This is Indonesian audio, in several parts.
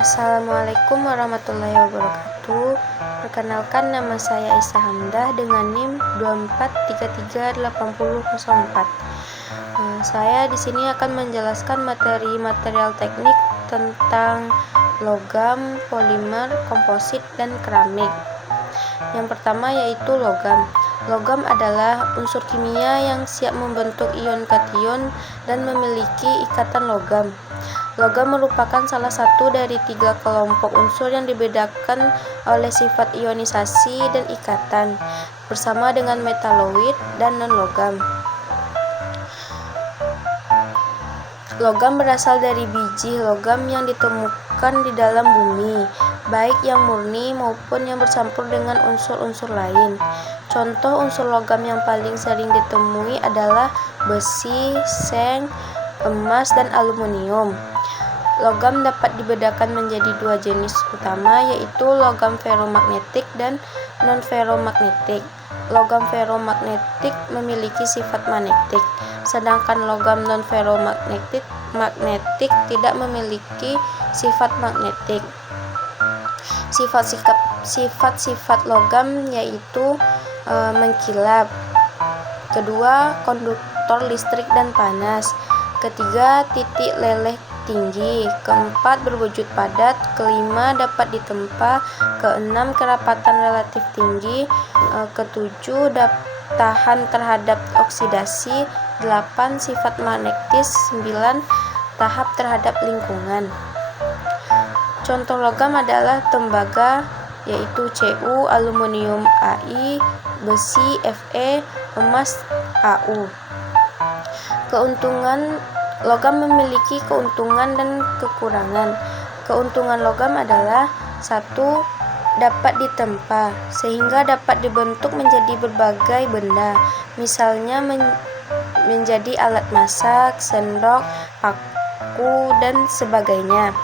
Assalamualaikum warahmatullahi wabarakatuh. Perkenalkan, nama saya Isa Hamdah dengan NIM 24338004. Saya di sini akan menjelaskan materi material teknik tentang logam, polimer, komposit, dan keramik. Yang pertama yaitu logam. Logam adalah unsur kimia yang siap membentuk ion kation dan memiliki ikatan logam. Logam merupakan salah satu dari 3 kelompok unsur yang dibedakan oleh sifat ionisasi dan ikatan, bersama dengan metaloid dan non-logam. Logam berasal dari biji logam yang ditemukan di dalam bumi, baik yang murni maupun yang bercampur dengan unsur-unsur lain. Contoh unsur logam yang paling sering ditemui adalah besi, seng, emas, dan aluminium. Logam dapat dibedakan menjadi 2 jenis utama, yaitu logam ferromagnetik dan non-ferromagnetik. Logam ferromagnetik memiliki sifat magnetik, sedangkan logam non-ferromagnetik tidak memiliki sifat magnetik. Sifat-sifat logam yaitu mengkilap. Kedua, konduktor listrik dan panas. Ketiga, titik leleh tinggi. Keempat, berwujud padat. Kelima, dapat ditempa. Keenam, kerapatan relatif tinggi. Ketujuh, tahan terhadap oksidasi. 8, sifat magnetis. 9, tahap terhadap lingkungan. Contoh logam adalah tembaga, yaitu Cu, aluminium Ai, besi Fe, emas Au. Keuntungan logam memiliki keuntungan dan kekurangan. Keuntungan logam adalah 1. Dapat ditempa, sehingga dapat dibentuk menjadi berbagai benda, misalnya menjadi alat masak, sendok, paku, dan sebagainya.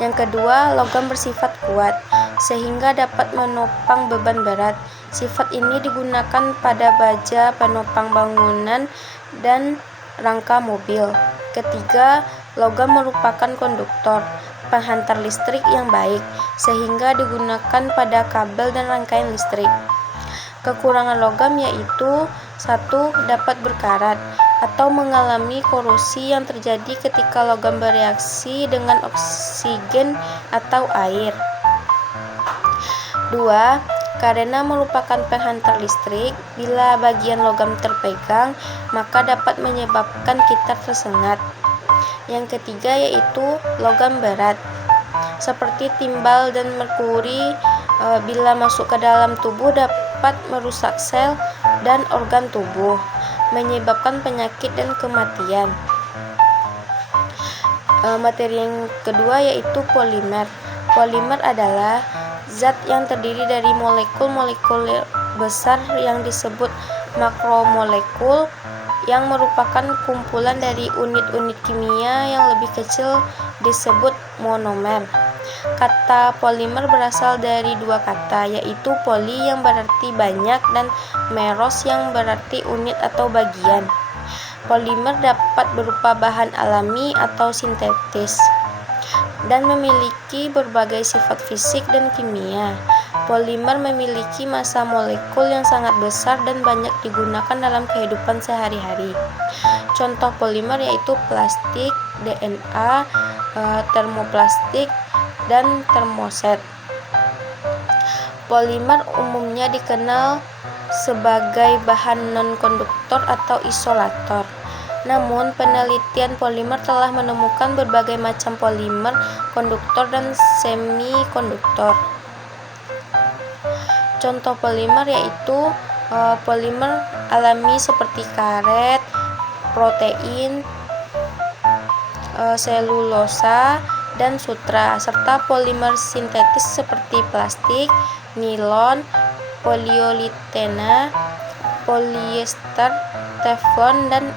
Yang kedua, logam bersifat kuat, sehingga dapat menopang beban berat. Sifat ini digunakan pada baja, penopang bangunan, dan rangka mobil. Ketiga, logam merupakan konduktor, penghantar listrik yang baik, sehingga digunakan pada kabel dan rangkaian listrik. Kekurangan logam yaitu 1. Dapat berkarat atau mengalami korosi yang terjadi ketika logam bereaksi dengan oksigen atau air. 2. Karena merupakan penghantar listrik, bila bagian logam terpegang, maka dapat menyebabkan kita tersengat. Yang ketiga yaitu logam berat, seperti timbal dan merkuri, bila masuk ke dalam tubuh dapat merusak sel dan organ tubuh, menyebabkan penyakit dan kematian. Materi yang kedua yaitu polimer. Polimer adalah zat yang terdiri dari molekul-molekul besar yang disebut makromolekul, yang merupakan kumpulan dari unit-unit kimia yang lebih kecil disebut monomer. Kata polimer berasal dari 2 kata, yaitu poli yang berarti banyak dan meros yang berarti unit atau bagian. Polimer dapat berupa bahan alami atau sintetis dan memiliki berbagai sifat fisik dan kimia. Polimer memiliki massa molekul yang sangat besar dan banyak digunakan dalam kehidupan sehari-hari. Contoh polimer yaitu plastik, DNA, termoplastik, dan termoset. Polimer umumnya dikenal sebagai bahan non-konduktor atau isolator. Namun, penelitian polimer telah menemukan berbagai macam polimer konduktor dan semikonduktor. Contoh polimer yaitu polimer alami seperti karet, protein, selulosa, dan sutra, serta polimer sintetis seperti plastik, nilon, poliuretana, polyester, teflon, dan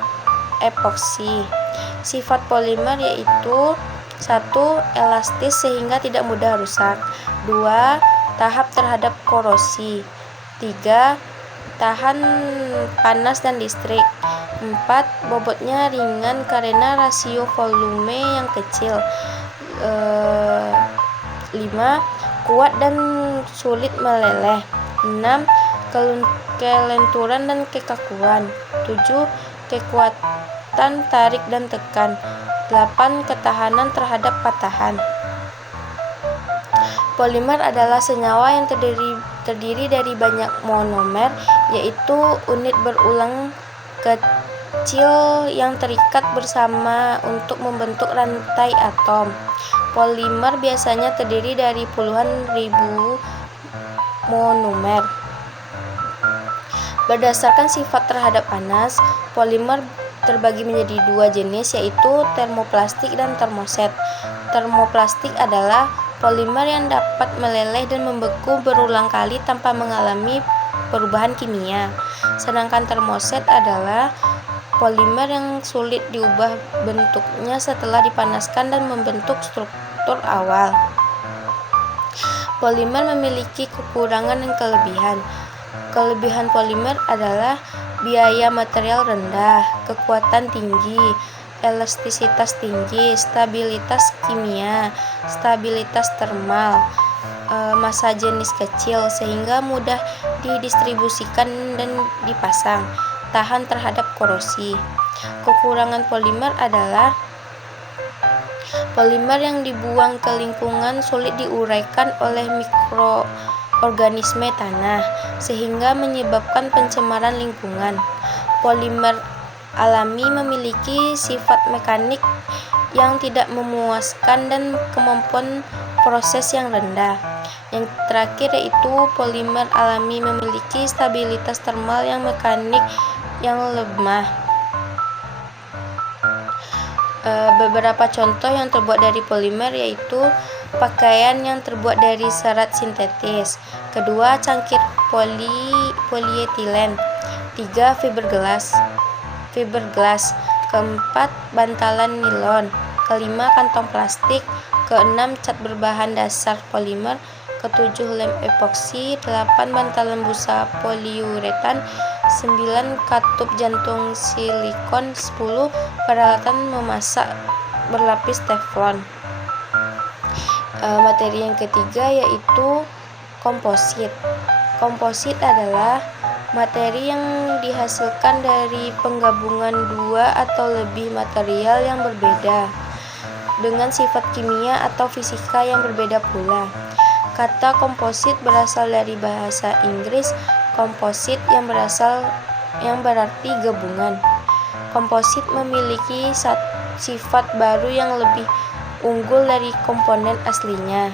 epoksi. Sifat polimer yaitu 1. Elastis sehingga tidak mudah rusak. 2. Tahap terhadap korosi. 3. Tahan panas dan listrik. 4. Bobotnya ringan karena rasio volume yang kecil. 5. Kuat dan sulit meleleh. 6. Kelenturan dan kekakuan. 7. Kekuatan tarik dan tekan. 8. Ketahanan terhadap patahan. Polimer adalah senyawa yang terdiri dari banyak monomer, yaitu unit berulang kecil yang terikat bersama untuk membentuk rantai atom. Polimer biasanya terdiri dari puluhan ribu monomer. Berdasarkan sifat terhadap panas, polimer terbagi menjadi dua jenis, yaitu termoplastik dan termoset. Termoplastik adalah polimer yang dapat meleleh dan membeku berulang kali tanpa mengalami perubahan kimia. Sedangkan termoset adalah polimer yang sulit diubah bentuknya setelah dipanaskan dan membentuk struktur awal. Polimer memiliki kekurangan dan kelebihan. Kelebihan polimer adalah biaya material rendah, kekuatan tinggi, elastisitas tinggi, stabilitas kimia, stabilitas termal, massa jenis kecil sehingga mudah didistribusikan dan dipasang, tahan terhadap korosi. Kekurangan polimer adalah polimer yang dibuang ke lingkungan sulit diuraikan oleh mikroorganisme tanah, sehingga menyebabkan pencemaran lingkungan. Polimer alami memiliki sifat mekanik yang tidak memuaskan dan kemampuan proses yang rendah. Yang terakhir yaitu polimer alami memiliki stabilitas termal yang mekanik yang lemah. Beberapa contoh yang terbuat dari polimer yaitu pakaian yang terbuat dari serat sintetis. Kedua, cangkir polietilen. 3. Fiberglass. Keempat, bantalan nilon. Kelima, kantong plastik. Keenam, cat berbahan dasar polimer. Ketujuh, lem epoksi. 8. Bantalan busa poliuretan. 9. Katup jantung silikon. 10. Peralatan memasak berlapis teflon. Materi yang ketiga yaitu komposit. Komposit adalah materi yang dihasilkan dari penggabungan dua atau lebih material yang berbeda dengan sifat kimia atau fisika yang berbeda pula. Kata komposit berasal dari bahasa Inggris composite yang berarti gabungan. Komposit memiliki sifat baru yang lebih unggul dari komponen aslinya.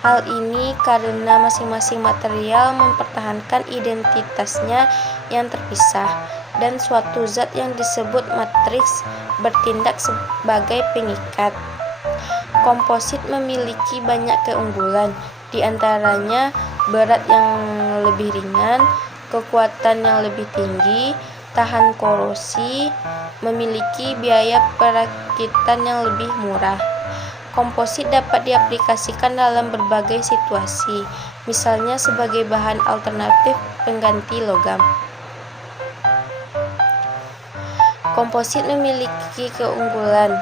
Hal ini karena masing-masing material mempertahankan identitasnya yang terpisah dan suatu zat yang disebut matriks bertindak sebagai pengikat. Komposit memiliki banyak keunggulan, di antaranya berat yang lebih ringan, kekuatan yang lebih tinggi, tahan korosi, memiliki biaya perakitan yang lebih murah. Komposit dapat diaplikasikan dalam berbagai situasi, misalnya sebagai bahan alternatif pengganti logam. Komposit memiliki keunggulan.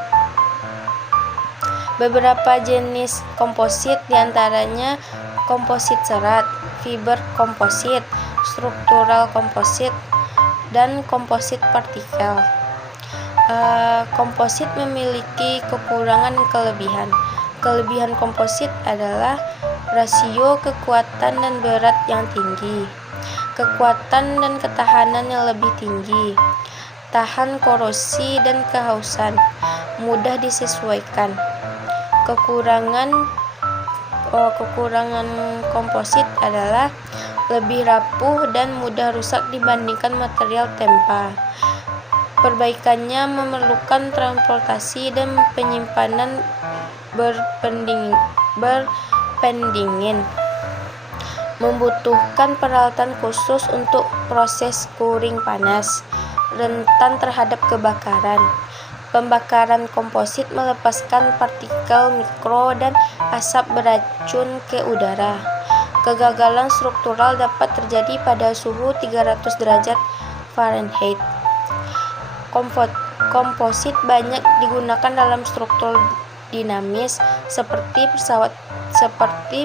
Beberapa jenis komposit diantaranya komposit serat, fiber komposit, struktural komposit, dan komposit partikel. Komposit memiliki kekurangan dan kelebihan. Kelebihan komposit adalah rasio kekuatan dan berat yang tinggi, kekuatan dan ketahanan yang lebih tinggi, tahan korosi dan kehausan, mudah disesuaikan. Kekurangan komposit adalah lebih rapuh dan mudah rusak dibandingkan material tempa. Perbaikannya memerlukan transportasi dan penyimpanan berpendingin, membutuhkan peralatan khusus untuk proses kuring panas, rentan terhadap kebakaran. Pembakaran komposit melepaskan partikel mikro dan asap beracun ke udara. Kegagalan struktural dapat terjadi pada suhu 300 derajat Fahrenheit. Komposit banyak digunakan dalam struktur dinamis seperti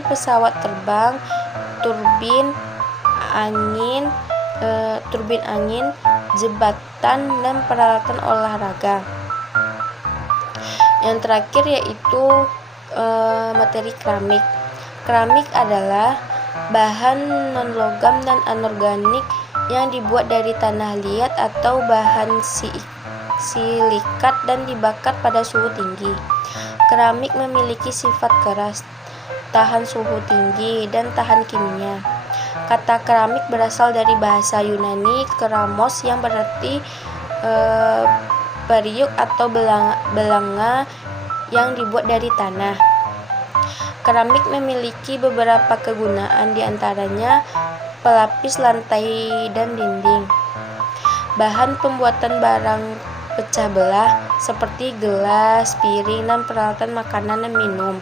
pesawat terbang, turbin angin, jembatan, dan peralatan olahraga. Yang terakhir yaitu materi keramik. Keramik adalah bahan non-logam dan anorganik yang dibuat dari tanah liat atau bahan silikat dan dibakar pada suhu tinggi. Keramik memiliki sifat keras, tahan suhu tinggi, dan tahan kimia. Kata keramik berasal dari bahasa Yunani keramos yang berarti periuk atau belanga yang dibuat dari tanah. Keramik memiliki beberapa kegunaan, diantaranya pelapis lantai dan dinding, bahan pembuatan barang pecah belah seperti gelas, piring, dan peralatan makanan dan minum,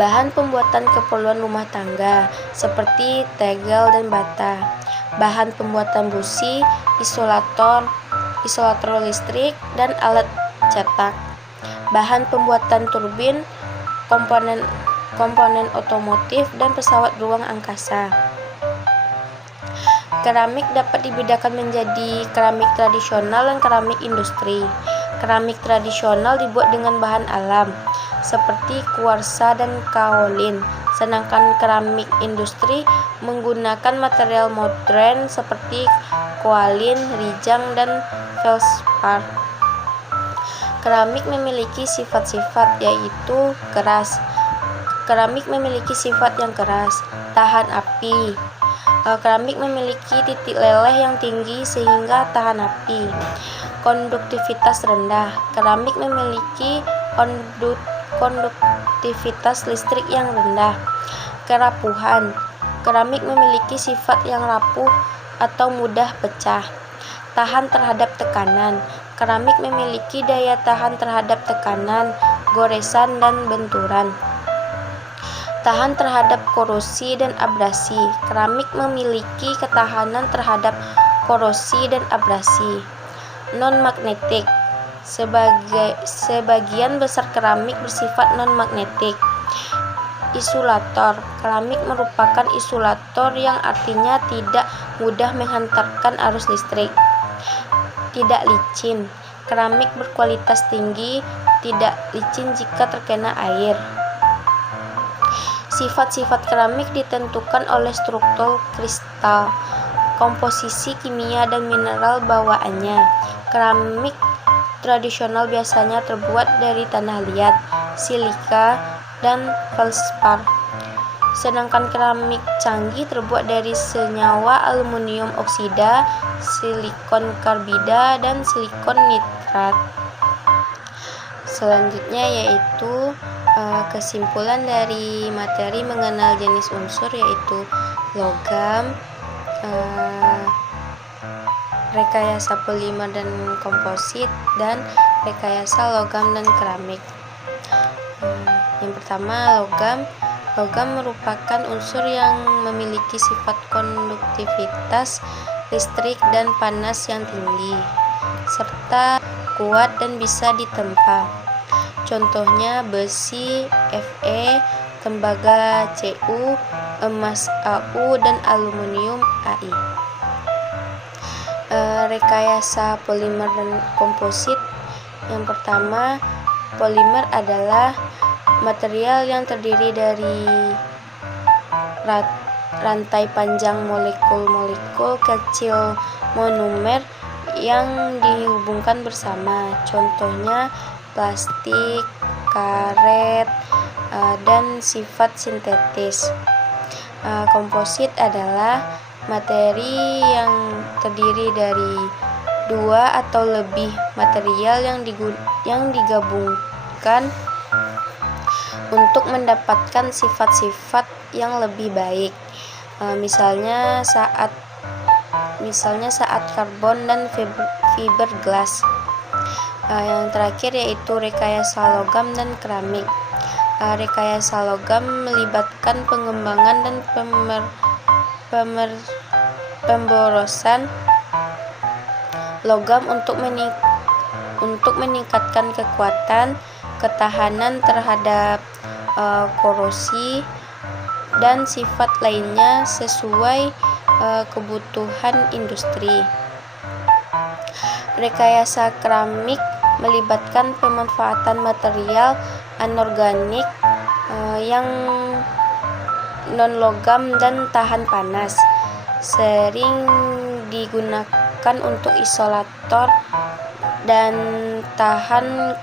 bahan pembuatan keperluan rumah tangga seperti tegel dan bata, bahan pembuatan busi, isolator listrik, dan alat cetak, bahan pembuatan turbin, komponen otomotif, dan pesawat ruang angkasa. Keramik dapat dibedakan menjadi keramik tradisional dan keramik industri. Keramik tradisional dibuat dengan bahan alam seperti kuarsa dan kaolin, sedangkan keramik industri menggunakan material modern seperti koalin, rijang, dan feldspar. Keramik memiliki sifat-sifat yaitu keras. Keramik memiliki sifat yang keras, tahan api. Keramik memiliki titik leleh yang tinggi sehingga tahan api. Konduktivitas rendah. Keramik memiliki konduktivitas listrik yang rendah. Kerapuhan. Keramik memiliki sifat yang rapuh atau mudah pecah. Tahan terhadap tekanan. Keramik memiliki daya tahan terhadap tekanan, goresan, dan benturan. Tahan terhadap korosi dan abrasi. Keramik memiliki ketahanan terhadap korosi dan abrasi. Non-magnetik. Sebagian besar keramik bersifat non-magnetik. Isolator. Keramik merupakan isolator yang artinya tidak mudah menghantarkan arus listrik. Tidak licin. Keramik berkualitas tinggi, tidak licin jika terkena air. Sifat-sifat keramik ditentukan oleh struktur kristal, komposisi kimia, dan mineral bawaannya. Keramik tradisional biasanya terbuat dari tanah liat, silika, dan feldspar. Sedangkan keramik canggih terbuat dari senyawa aluminium oksida, silikon karbida, dan silikon nitrat. Selanjutnya yaitu kesimpulan dari materi mengenal jenis unsur yaitu logam, rekayasa polimer dan komposit, dan rekayasa logam dan keramik. Yang pertama, logam merupakan unsur yang memiliki sifat konduktivitas listrik dan panas yang tinggi serta kuat dan bisa ditempa. Contohnya besi Fe, tembaga Cu, emas Au, dan aluminium Ai. Rekayasa polimer dan komposit. Yang pertama, polimer adalah material yang terdiri dari rantai panjang molekul-molekul kecil monomer yang dihubungkan bersama. Contohnya plastik, karet, dan sifat sintetis. Komposit adalah materi yang terdiri dari dua atau lebih material yang digabungkan untuk mendapatkan sifat-sifat yang lebih baik. Misalnya saat karbon dan fiberglass. Yang terakhir yaitu rekayasa logam dan keramik. Rekayasa logam melibatkan pengembangan dan pemborosan logam untuk meningkatkan kekuatan, ketahanan terhadap korosi, dan sifat lainnya sesuai kebutuhan industri. Rekayasa keramik melibatkan pemanfaatan material anorganik yang non-logam dan tahan panas. Sering digunakan untuk isolator dan tahan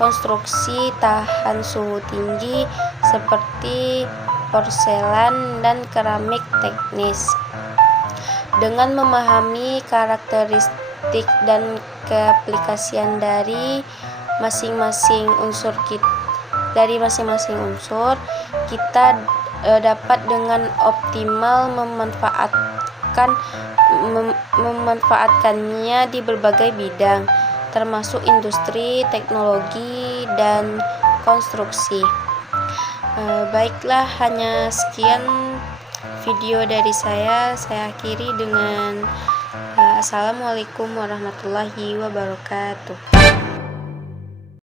konstruksi tahan suhu tinggi seperti porselen dan keramik teknis. Dengan memahami karakteristik dan keaplikasian dari masing-masing unsur, kita dapat dengan optimal memanfaatkannya di berbagai bidang, termasuk industri, teknologi, dan konstruksi. Baiklah, hanya sekian video dari saya akhiri dengan Assalamualaikum warahmatullahi wabarakatuh.